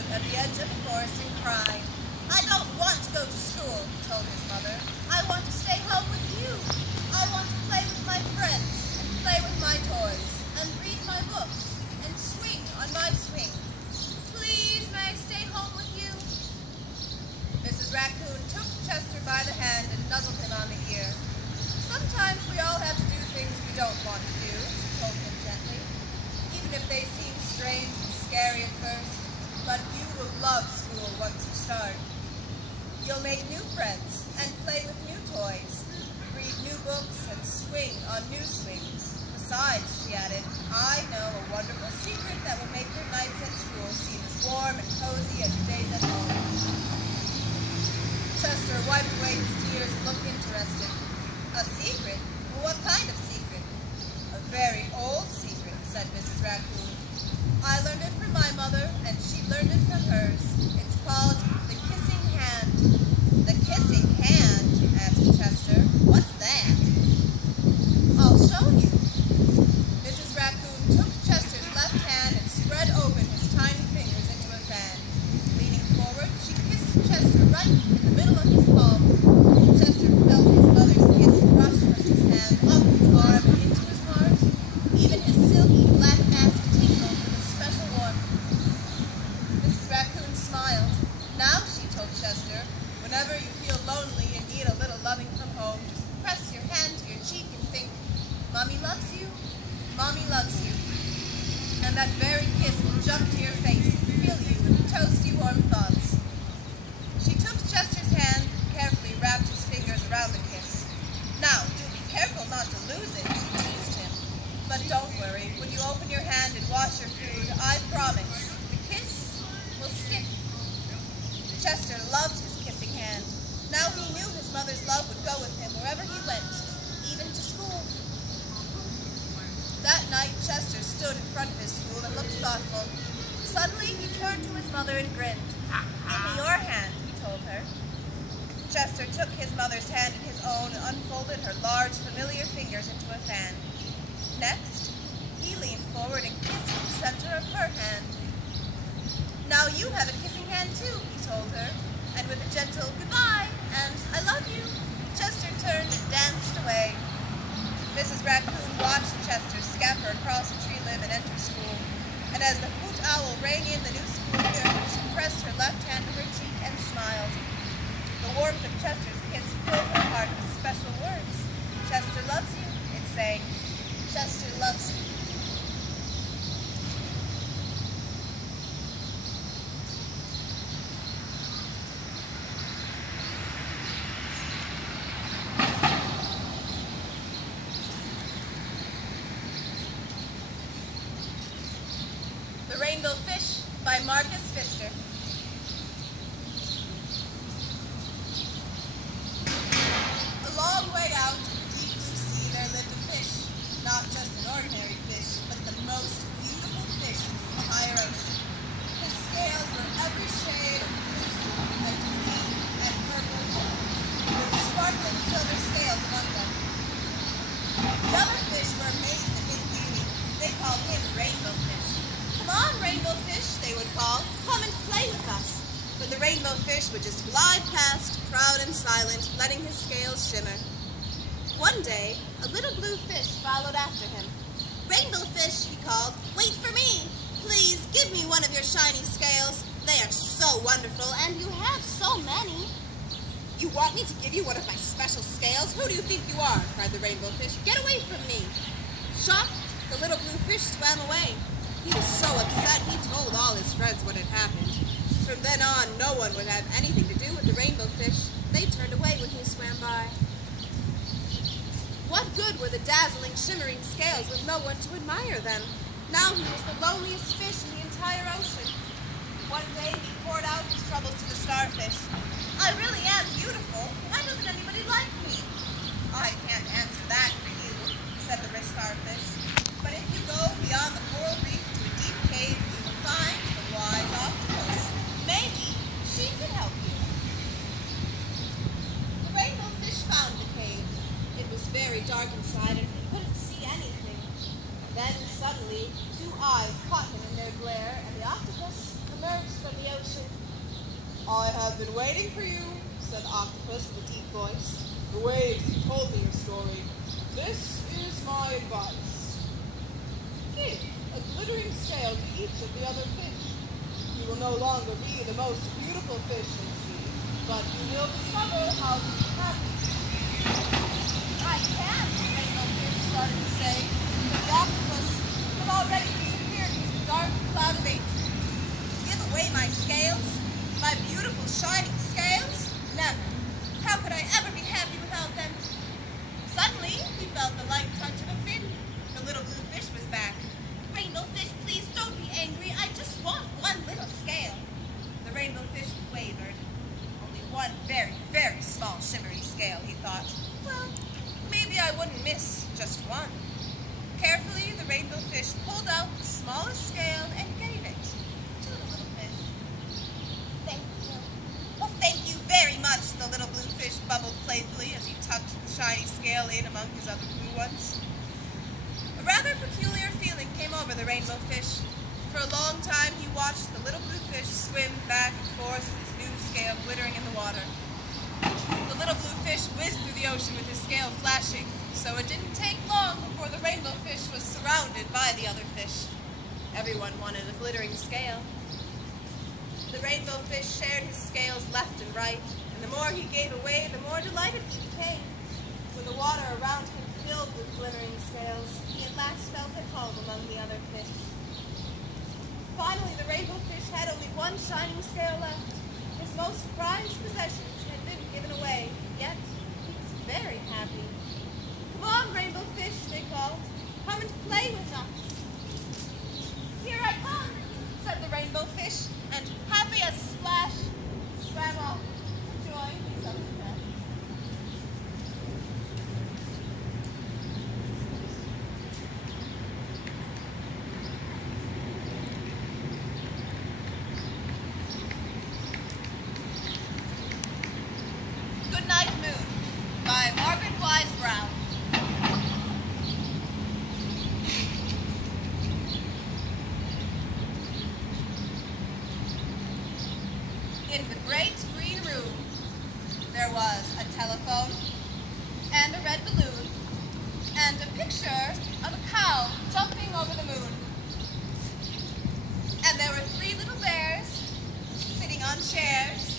stood at the edge of the forest and cried. "I don't want to go to school," he told his mother. "I want to stay home with you. I want to play with my friends and play with my toys and read my books and swing on my swing. Please, may I stay home with you?" Mrs. Raccoon took Chester by the hand and nuzzled him on the ear. "Sometimes we all have to do things we don't want to do," she told him gently, "even if they seem strange and scary at first. But you will love school once you start. You'll make new friends and play with new toys, read new books and swing on new swings. Besides," she added, "I know a wonderful secret that will make your nights at school seem as warm and cozy as your days at home." Chester wiped away his tears and looked interested. "A secret? Well, what kind of secret?" "A very old secret," said Mrs. Raccoon. "I learned it from my mother, and she learned it from hers. It's called the kissing hand." "The kissing hand?" asked Chester. "What's that?" "I'll show you." Mrs. Raccoon took Chester's left hand and spread open his tiny fingers into a fan. Leaning forward, she kissed Chester right in the middle of his palm. Chester felt his mother's kiss rush from his hand up his arm and into his heart. Even his silky black mask tingled with a special warmth. Mrs. Raccoon smiled. "Now," she told Chester, "whenever you feel lonely and need a little loving from home, just press your hand to your cheek and think, 'Mommy loves you, Mommy loves you.' And that very kiss will jump to your face and fill you with toasty warm thoughts." She took Chester's hand and carefully wrapped his fingers around the kiss. "Now, do be careful not to lose it," she teased him. "But don't worry, when you open your hand and wash your food, I promise the kiss will stick." Chester loved his kissing hand. Now he knew his mother's love would go with him wherever he went, even to school. That night, Chester stood in front of his school and looked thoughtful. Suddenly, he turned to his mother and grinned. "Give me your hand," he told her. Chester took his mother's hand in his own and unfolded her large, familiar fingers into a fan. Next, he leaned forward and kissed the center of her hand. "Now you have a kissing hand too," he told her, and with a gentle "goodbye" and "I love you," Chester turned and danced away. Mrs. Raccoon watched Chester scamper across a tree limb and enter school, and as the hoot owl rang in the new school year, she pressed her left hand to her cheek and smiled. The warmth of Chester's kiss filled her heart with special words. "Chester loves you," it sang. "Chester loves you." The Rainbow Fish by Marcus Pfister. A long way out in the deep blue sea there lived a fish, not just an ordinary fish, but the most beautiful fish in the entire ocean. His scales were every shade of blue and green and purple, with sparkling silver scales among them. The other fish were amazed at his beauty. They called him Rainbow Fish. "Come on, Rainbow Fish," they would call. "Come and play with us." But the Rainbow Fish would just glide past, proud and silent, letting his scales shimmer. One day, a little blue fish followed after him. "Rainbow Fish," he called, "wait for me. Please give me one of your shiny scales. They are so wonderful, and you have so many." "You want me to give you one of my special scales? Who do you think you are?" cried the Rainbow Fish. "Get away from me." Shocked, the little blue fish swam away. He was so upset he told all his friends what had happened. From then on, no one would have anything to do with the Rainbow Fish. They turned away when he swam by. What good were the dazzling, shimmering scales with no one to admire them? Now he was the loneliest fish in the entire ocean. One day he poured out his troubles to the starfish. "I really am beautiful. Why doesn't anybody like me?" "I can't answer that for you," said the starfish. "But if you go beyond the coral reef to a deep cave, you will find the wise octopus. Maybe she could help you." The Rainbow Fish found the cave. It was very dark inside and he couldn't see anything. Then suddenly, two eyes caught him in their glare, and the octopus, the emerged from the ocean. I have been waiting for you, said the octopus with a deep voice. The waves have told me your story. This is my advice. Give a glittering scale to each of the other fish. You will no longer be the most beautiful fish in the sea, but you will discover how to be happy. I can, the rainbow fish started to say, but the octopus had already disappeared into the dark cloud of vapor. Give away my scales? My beautiful shining scales? Never. How could I ever be happy without them? Suddenly, he felt the light touch of a fin. The little blue fish was back. Rainbow fish, please don't be angry. I just want one little scale. The rainbow fish wavered. Only one very, very small shimmery scale, he thought. Well, maybe I wouldn't miss just one. Carefully, the rainbow fish pulled out the smallest scale and gave it to the little fish. Thank you. Well, thank you very much, the little blue fish bubbled playfully as he tucked the shiny scale in among his other blue ones. A rather peculiar feeling came over the rainbow fish. For a long time he watched the little blue fish swim back and forth with his new scale glittering in the water. The little blue fish whizzed through the ocean with his scale flashing, so it didn't take long before the rainbow fish was surrounded by the other fish. Everyone wanted a glittering scale. The rainbow fish shared his scales left and right, and the more he gave away, the more delighted he became. When the water around him filled with glittering scales, he at last felt at home among the other fish. Finally, the rainbow fish had only one shining scale left. His most prized possessions had been given away, yet he was very happy. Come on, rainbow fish, they called. Come and play with us. Here I come, said the rainbow fish, and happy as a splash, swam off to join his other friends. Good Night Moon by Margaret Wise Brown. In the great green room, there was a telephone and a red balloon and a picture of a cow jumping over the moon. And there were 3 little bears sitting on chairs